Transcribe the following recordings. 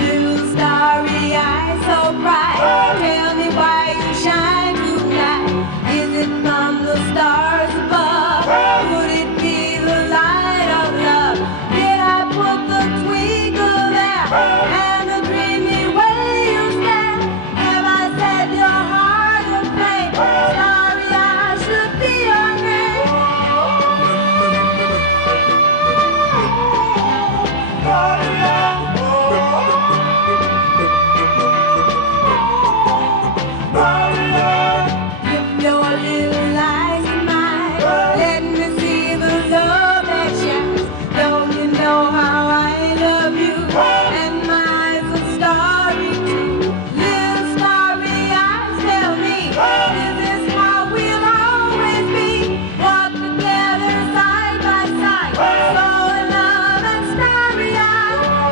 Little starry eyes so bright, tell me why you shine tonight. Is it from the stars above? Would it be the light of love? Did I put the twinkle there and the dreamy way you stand? Have I set your heart aflame? Starry eyes should be your name. Give your little eyes to mine. Let me see the love that shines. Don't you know how I love you? And my eyes are starry too. Little starry eyes, tell me, this is how we'll always be. Walk together side by side, so in love and starry eyes.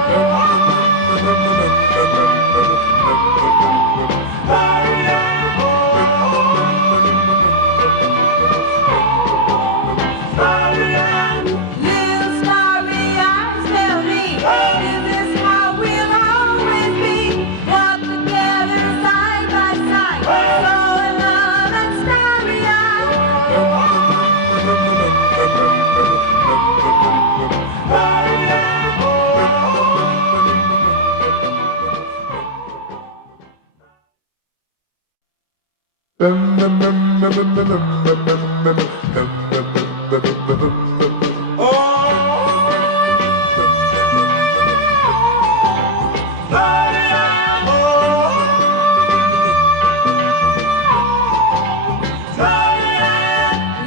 Little starry eyes, tell me, this is how we'll always be. Walk together side by side, so in love and starry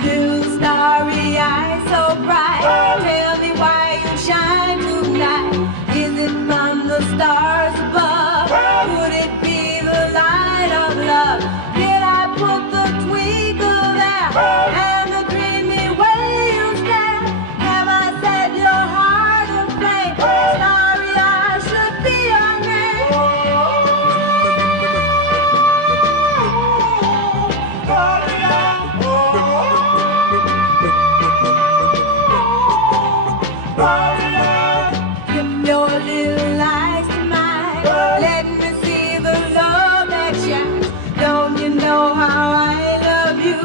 Little starry eyes so bright, tell me why you shine tonight. Is it from the stars above? Would it be the light of love? Did I put the twinkle there and the dreamy way you stand? Have I set your heart aflame? Starry eyes should be your name. Give your little eyes to mine. Let me see the love that shines. Don't you know how I love you?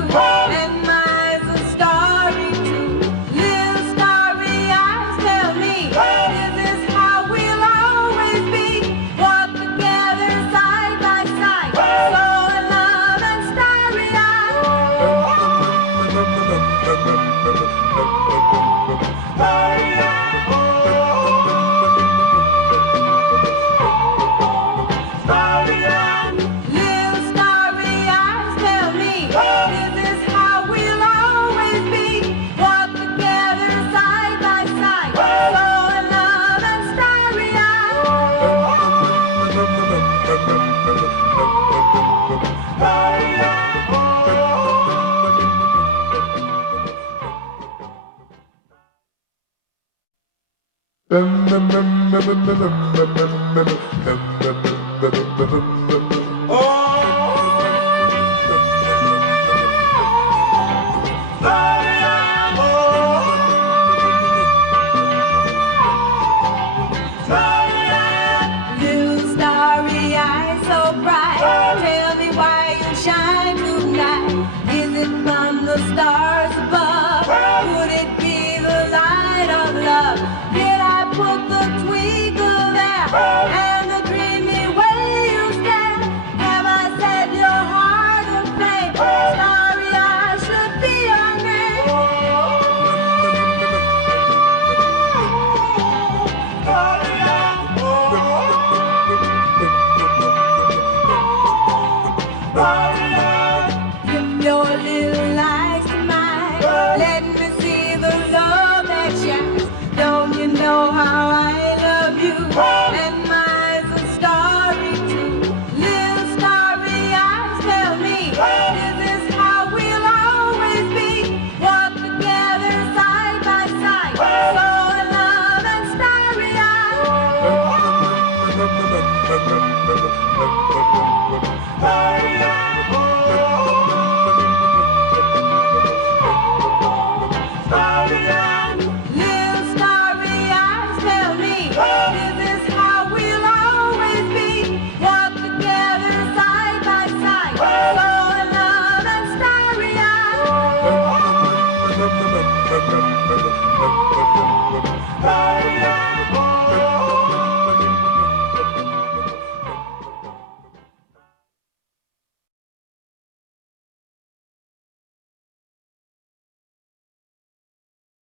And my eyes are starry too. Little starry eyes, tell me, this is how we'll always be. Walk together side by side, so in love and starry Little starry eyes, tell me, this is how we'll always be. Walk together side by side, so in love and starry Little starry eyes so bright, tell me why you shine tonight. Is it from the stars above? Would it be the light of love? Did I put the twinkle there